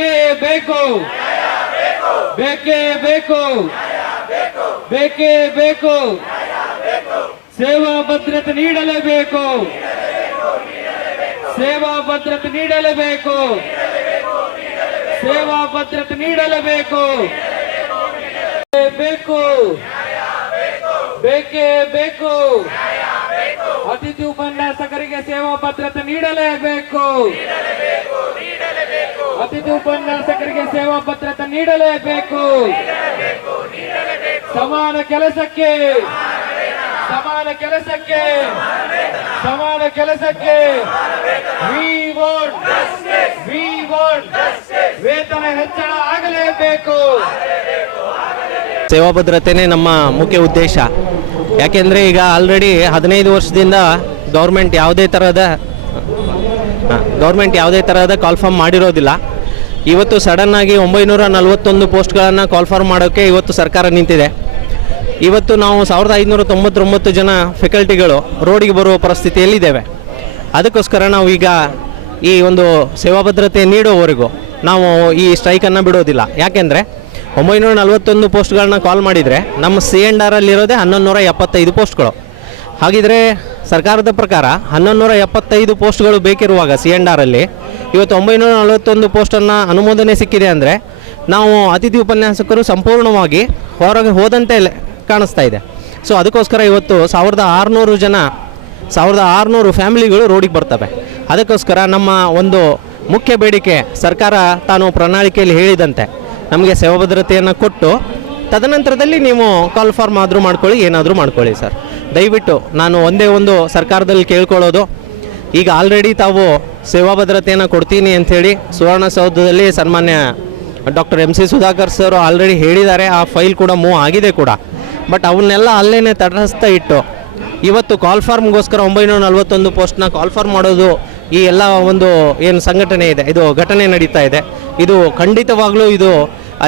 ಬೇಕೇ ಬೇಕು, ಬೇಕೇ ಬೇಕು, ಬೇಕೇ ಬೇಕು. ಸೇವಾ ಭದ್ರತೆ ನೀಡಲೇಬೇಕು, ಸೇವಾ ಭದ್ರತೆ ನೀಡಲೇಬೇಕು, ಸೇವಾ ಭದ್ರತೆ ನೀಡಲೇಬೇಕು. ಬೇಕು, ಬೇಕೇ ಬೇಕು. ಅತಿಥಿ ಉಪನ್ಯಾಸಕರಿಗೆ ಸೇವಾ ಭದ್ರತೆ ನೀಡಲೇಬೇಕು, ಅತಿಥಿ ಉಪನ್ಯಾಸಕರಿಗೆ ಸೇವಾ ಭದ್ರತೆ ನೀಡಲೇಬೇಕು. ಸಮಾನ ಕೆಲಸಕ್ಕೆ, ಸಮಾನ ಕೆಲಸಕ್ಕೆ, ಸಮಾನ ಕೆಲಸಕ್ಕೆ. We want ವೇತನ ಹೆಚ್ಚಳ ಆಗಲೇಬೇಕು. ಸೇವಾ ಭದ್ರತೆನೇ ನಮ್ಮ ಮುಖ್ಯ ಉದ್ದೇಶ. ಯಾಕೆಂದರೆ ಈಗ ಆಲ್ರೆಡಿ 15 ವರ್ಷದಿಂದ ಗೌರ್ಮೆಂಟ್ ಯಾವುದೇ ಥರದ ಕಾಲ್ಫಾರ್ಮ್ ಮಾಡಿರೋದಿಲ್ಲ. ಇವತ್ತು ಸಡನ್ನಾಗಿ 941 ಪೋಸ್ಟ್ಗಳನ್ನು ಕಾಲ್ಫಾರ್ಮ್ ಮಾಡೋಕ್ಕೆ ಇವತ್ತು ಸರ್ಕಾರ ನಿಂತಿದೆ. ಇವತ್ತು ನಾವು 1599 ಜನ ಫ್ಯಾಕಲ್ಟಿಗಳು ರೋಡಿಗೆ ಬರುವ ಪರಿಸ್ಥಿತಿಯಲ್ಲಿದ್ದೇವೆ. ಅದಕ್ಕೋಸ್ಕರ ನಾವು ಈಗ ಈ ಒಂದು ಸೇವಾ ಭದ್ರತೆ ನೀಡೋವರೆಗೂ ನಾವು ಈ ಸ್ಟ್ರೈಕನ್ನು ಬಿಡೋದಿಲ್ಲ. ಯಾಕೆಂದರೆ 941 ಪೋಸ್ಟ್ಗಳನ್ನ ಕಾಲ್ ಮಾಡಿದರೆ ನಮ್ಮ C&R ಅಲ್ಲಿರೋದೇ 1175 ಪೋಸ್ಟ್ಗಳು. ಹಾಗಿದ್ರೆ ಸರ್ಕಾರದ ಪ್ರಕಾರ 1175 ಪೋಸ್ಟ್ಗಳು ಬೇಕಿರುವಾಗ C&R ಅಲ್ಲಿ ಇವತ್ತು 941 ಪೋಸ್ಟನ್ನು ಅನುಮೋದನೆ ಸಿಕ್ಕಿದೆ ಅಂದರೆ ನಾವು ಅತಿಥಿ ಉಪನ್ಯಾಸಕರು ಸಂಪೂರ್ಣವಾಗಿ ಹೊರಗೆ ಹೋದಂತೆ ಕಾಣಿಸ್ತಾ ಇದೆ. ಸೊ ಅದಕ್ಕೋಸ್ಕರ ಇವತ್ತು 1600 ಫ್ಯಾಮಿಲಿಗಳು ರೋಡಿಗೆ ಬರ್ತವೆ. ಅದಕ್ಕೋಸ್ಕರ ನಮ್ಮ ಒಂದು ಮುಖ್ಯ ಬೇಡಿಕೆ, ಸರ್ಕಾರ ತಾನು ಪ್ರಣಾಳಿಕೆಯಲ್ಲಿ ಹೇಳಿದಂತೆ ನಮಗೆ ಸೇವಾ ಭದ್ರತೆಯನ್ನು ಕೊಟ್ಟು ತದನಂತರದಲ್ಲಿ ನೀವು ಕಾಲ್ ಫಾರ್ಮ್ ಆದರೂ ಮಾಡ್ಕೊಳ್ಳಿ, ಏನಾದರೂ ಮಾಡ್ಕೊಳ್ಳಿ ಸರ್. ದಯವಿಟ್ಟು ನಾನು ಒಂದೇ ಒಂದು ಸರ್ಕಾರದಲ್ಲಿ ಕೇಳ್ಕೊಳ್ಳೋದು, ಈಗ ಆಲ್ರೆಡಿ ತಾವು ಸೇವಾ ಭದ್ರತೆಯನ್ನು ಕೊಡ್ತೀನಿ ಅಂಥೇಳಿ ಸುವರ್ಣಸೌಧದಲ್ಲಿ ಸನ್ಮಾನ್ಯ doctor MC Sudhakar sir already ಹೇಳಿದ್ದಾರೆ. ಆ ಫೈಲ್ ಕೂಡ ಮೂವ್ ಆಗಿದೆ ಕೂಡ. ಬಟ್ ಅವನ್ನೆಲ್ಲ ಅಲ್ಲೇ ತಟಸ್ಥ ಇಟ್ಟು ಇವತ್ತು ಕಾಲ್ ಫಾರ್ಮ್ಗೋಸ್ಕರ 941 ಪೋಸ್ಟ್ನ ಕಾಲ್ ಫಾರ್ಮ್ ಮಾಡೋದು, ಈ ಎಲ್ಲ ಒಂದು ಏನು ಸಂಘಟನೆ ಇದೆ, ಇದು ಘಟನೆ ನಡೀತಾ ಇದೆ, ಇದು ಖಂಡಿತವಾಗ್ಲೂ ಇದು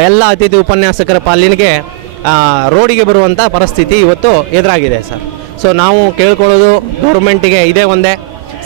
ಎಲ್ಲ ಅತಿಥಿ ಉಪನ್ಯಾಸಕರ ಪಾಲಿಗೆ ರೋಡಿಗೆ ಬರುವಂಥ ಪರಿಸ್ಥಿತಿ ಇವತ್ತು ಎದುರಾಗಿದೆ ಸರ್. ಸೊ ನಾವು ಕೇಳ್ಕೊಳ್ಳೋದು ಗೌರ್ಮೆಂಟಿಗೆ ಇದೇ ಒಂದೇ,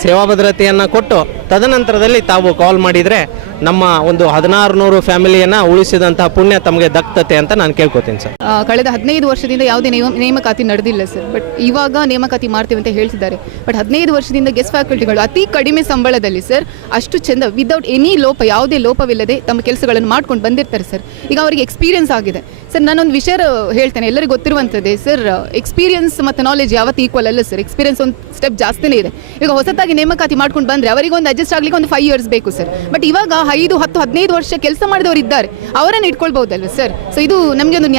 ಸೇವಾ ಭದ್ರತೆಯನ್ನು ಕೊಟ್ಟು ತದನಂತರದಲ್ಲಿ ತಾವು ಕಾಲ್ ಮಾಡಿದರೆ ನಮ್ಮ ಒಂದು 1600 ಫ್ಯಾಮಿಲಿಯನ್ನು ಉಳಿಸಿದಂತಹ ಪುಣ್ಯ ತಮಗೆ ದಕ್ತತೆ ಅಂತ ನಾನು ಕೇಳ್ಕೊತೀನಿ ಸರ್. ಕಳೆದ 15 ವರ್ಷದಿಂದ ಯಾವುದೇ ನೇಮಕಾತಿ ನಡೆದಿಲ್ಲ ಸರ್. ಬಟ್ ಇವಾಗ ನೇಮಕಾತಿ ಮಾಡ್ತೀವಿ ಅಂತ ಹೇಳ್ತಿದ್ದಾರೆ. ಬಟ್ 15 ವರ್ಷದಿಂದ ಗೆಸ್ಟ್ ಫ್ಯಾಕಲ್ಟಿಗಳು ಅತಿ ಕಡಿಮೆ ಸಂಬಳದಲ್ಲಿ ಸರ್ ಅಷ್ಟು ಚೆಂದ ವಿದೌಟ್ ಎನಿ ಲೋಪ, ಯಾವುದೇ ಲೋಪವಿಲ್ಲದೆ ತಮ್ಮ ಕೆಲಸಗಳನ್ನು ಮಾಡ್ಕೊಂಡು ಬಂದಿರ್ತಾರೆ ಸರ್. ಈಗ ಅವರಿಗೆ ಎಕ್ಸ್ಪೀರಿಯನ್ಸ್ ಆಗಿದೆ ಸರ್. ನಾನೊಂದು ವಿಷಯ ಹೇಳ್ತೇನೆ, ಎಲ್ಲರಿಗೂ ಗೊತ್ತಿರುವಂಥದ್ದೇ ಸರ್, ಎಕ್ಸ್ಪೀರಿಯನ್ಸ್ ಮತ್ತು ನಾಲೆಜ್ ಯಾವತ್ತು ಈಕ್ವಲ್ ಅಲ್ಲ ಸರ್. ಎಕ್ಸ್ಪೀರಿಯನ್ಸ್ ಒಂದು ಸ್ಟೆಪ್ ಜಾಸ್ತಿನೇ ಇದೆ. ಈಗ ಹೊಸದಾಗಿ ನೇಮಕಾತಿ ಮಾಡ್ಕೊಂಡು ಬಂದರೆ ಅವರಿಗೆ ಒಂದು ಅಡ್ಜಸ್ಟ್ ಆಗಲಿಕ್ಕೆ ಒಂದು 5 years ಬೇಕು ಸರ್. ಬಟ್ ಇವಾಗ 5, 10, 15 ವರ್ಷ ಕೆಲಸ ಮಾಡಿದವರು ಇದ್ದಾರೆ, ಅವರನ್ನು ಇಟ್ಕೊಳ್ಬಹುದಲ್ವ ಸರ್. ಸೊ ಇದು ನಮಗೆ ಒಂದು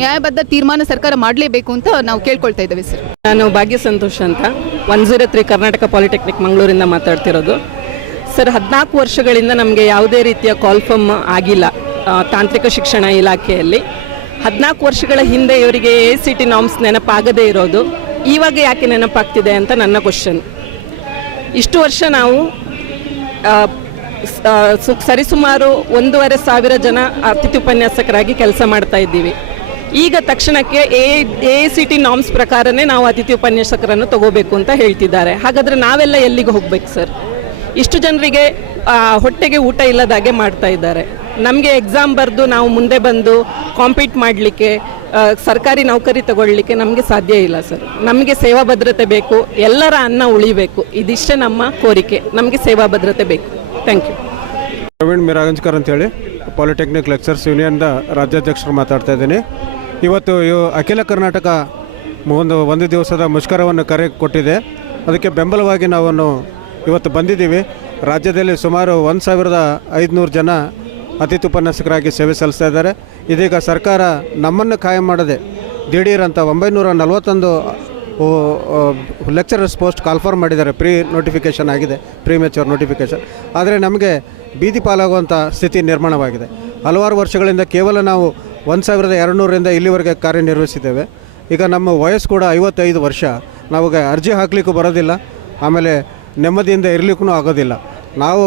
ನ್ಯಾಯಬದ್ಧ ತೀರ್ಮಾನ ಸರ್ಕಾರ ಮಾಡಲೇಬೇಕು ಅಂತ ನಾವು ಕೇಳ್ಕೊಳ್ತಾ ಇದ್ದೇವೆ ಸರ್. ನಾನು ಭಾಗ್ಯ ಸಂತೋಷ್ ಅಂತ 103 ಕರ್ನಾಟಕ ಪಾಲಿಟೆಕ್ನಿಕ್ ಮಂಗಳೂರಿಂದ ಮಾತಾಡ್ತಿರೋದು ಸರ್. 14 ವರ್ಷಗಳಿಂದ ನಮಗೆ ಯಾವುದೇ ರೀತಿಯ ಕಾಲ್ಫಾರ್ಮ್ ಆಗಿಲ್ಲ ತಾಂತ್ರಿಕ ಶಿಕ್ಷಣ ಇಲಾಖೆಯಲ್ಲಿ. 14 ವರ್ಷಗಳ ಹಿಂದೆ ಇವರಿಗೆ ACT ನಾರ್ಮ್ಸ್ ನೆನಪಾಗದೇ ಇರೋದು ಇವಾಗ ಯಾಕೆ ನೆನಪಾಗ್ತಿದೆ ಅಂತ ನನ್ನ ಕ್ವಶನ್. ಇಷ್ಟು ವರ್ಷ ನಾವು ಸರಿಸುಮಾರು 1,500 ಜನ ಅತಿಥಿ ಉಪನ್ಯಾಸಕರಾಗಿ ಕೆಲಸ ಮಾಡ್ತಾ ಇದ್ದೀವಿ. ಈಗ ತಕ್ಷಣಕ್ಕೆ ACT ನಾರ್ಮ್ಸ್ ಪ್ರಕಾರನೇ ನಾವು ಅತಿಥಿ ಉಪನ್ಯಾಸಕರನ್ನು ತಗೋಬೇಕು ಅಂತ ಹೇಳ್ತಿದ್ದಾರೆ. ಹಾಗಾದರೆ ನಾವೆಲ್ಲ ಎಲ್ಲಿಗೆ ಹೋಗ್ಬೇಕು ಸರ್? ಇಷ್ಟು ಜನರಿಗೆ ಹೊಟ್ಟೆಗೆ ಊಟ ಇಲ್ಲದಾಗೆ ಮಾಡ್ತಾ ಇದ್ದಾರೆ. ನಮಗೆ ಎಕ್ಸಾಮ್ ಬರೆದು ನಾವು ಮುಂದೆ ಬಂದು ಕಾಂಪೀಟ್ ಮಾಡಲಿಕ್ಕೆ, ಸರ್ಕಾರಿ ನೌಕರಿ ತಗೊಳ್ಳಿಕ್ಕೆ ನಮಗೆ ಸಾಧ್ಯ ಇಲ್ಲ ಸರ್. ನಮಗೆ ಸೇವಾ ಭದ್ರತೆ ಬೇಕು, ಎಲ್ಲರ ಅನ್ನ ಉಳಿಬೇಕು, ಇದಿಷ್ಟೇ ನಮ್ಮ ಕೋರಿಕೆ. ನಮಗೆ ಸೇವಾ ಭದ್ರತೆ ಬೇಕು. Thank you. ಪ್ರವೀಣ್ ಮಿರಾಗಂಜ್ಕರ್ ಅಂತೇಳಿ ಪಾಲಿಟೆಕ್ನಿಕ್ ಲೆಕ್ಚರ್ಸ್ ಯೂನಿಯನ್ದ ರಾಜ್ಯಾಧ್ಯಕ್ಷರು ಮಾತಾಡ್ತಾ ಇದ್ದೀನಿ. ಇವತ್ತು ಅಖಿಲ ಕರ್ನಾಟಕ ಒಂದು ದಿವಸದ ಮುಷ್ಕರವನ್ನು ಕರೆ ಕೊಟ್ಟಿದೆ. ಅದಕ್ಕೆ ಬೆಂಬಲವಾಗಿ ನಾವು ಇವತ್ತು ಬಂದಿದ್ದೀವಿ. ರಾಜ್ಯದಲ್ಲಿ ಸುಮಾರು 1500 ಜನ ಅತಿಥಿ ಉಪನ್ಯಾಸಕರಾಗಿ ಸೇವೆ ಸಲ್ಲಿಸ್ತಾ ಇದ್ದಾರೆ. ಇದೀಗ ಸರ್ಕಾರ ನಮ್ಮನ್ನು ಕಾಯಂ ಮಾಡದೆ ದಿಢೀರಂತ 941 ಲೆಕ್ಚರರ್ಸ್ ಪೋಸ್ಟ್ ಕಾಲ್ಫಾರ್ಮ್ ಮಾಡಿದ್ದಾರೆ. ಪ್ರೀ ನೋಟಿಫಿಕೇಷನ್ ಆಗಿದೆ, ಪ್ರೀ ಮೆಚೂರ್ ನೋಟಿಫಿಕೇಷನ್. ಆದರೆ ನಮಗೆ ಬೀದಿ ಪಾಲಾಗುವಂಥ ಸ್ಥಿತಿ ನಿರ್ಮಾಣವಾಗಿದೆ. ಹಲವಾರು ವರ್ಷಗಳಿಂದ ಕೇವಲ ನಾವು 1200ರಿಂದ ಇಲ್ಲಿವರೆಗೆ ಕಾರ್ಯನಿರ್ವಹಿಸಿದ್ದೇವೆ. ಈಗ ನಮ್ಮ ವಯಸ್ಸು ಕೂಡ 55 ವರ್ಷ. ನಮಗೆ ಅರ್ಜಿ ಹಾಕಲಿಕ್ಕೂ ಬರೋದಿಲ್ಲ, ಆಮೇಲೆ ನೆಮ್ಮದಿಯಿಂದ ಇರಲಿಕ್ಕೂ ಆಗೋದಿಲ್ಲ. ನಾವು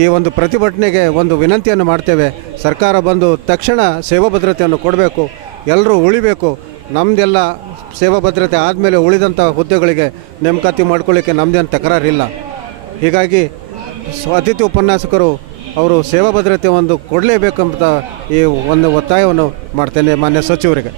ಈ ಒಂದು ಪ್ರತಿಭಟನೆಗೆ ಒಂದು ವಿನಂತಿಯನ್ನು ಮಾಡ್ತೇವೆ. ಸರ್ಕಾರ ಬಂದು ತಕ್ಷಣ ಸೇವಾ ಭದ್ರತೆಯನ್ನು ಕೊಡಬೇಕು, ಎಲ್ಲರೂ ಉಳಿಬೇಕು. ನಮ್ಮದೆಲ್ಲ ಸೇವಾ ಭದ್ರತೆ ಆದಮೇಲೆ ಉಳಿದಂಥ ಹುದ್ದೆಗಳಿಗೆ ನೇಮಕಾತಿ ಮಾಡ್ಕೊಳ್ಳಿಕ್ಕೆ ನಮ್ಮದೇನು ತಕರಾರಿಲ್ಲ. ಹೀಗಾಗಿ ಅತಿಥಿ ಉಪನ್ಯಾಸಕರು ಅವರು ಸೇವಾ ಭದ್ರತೆ ಒಂದು ಕೊಡಲೇಬೇಕಂತ ಈ ಒಂದು ಒತ್ತಾಯವನ್ನು ಮಾಡ್ತೇನೆ ಮಾನ್ಯ ಸಚಿವರಿಗೆ.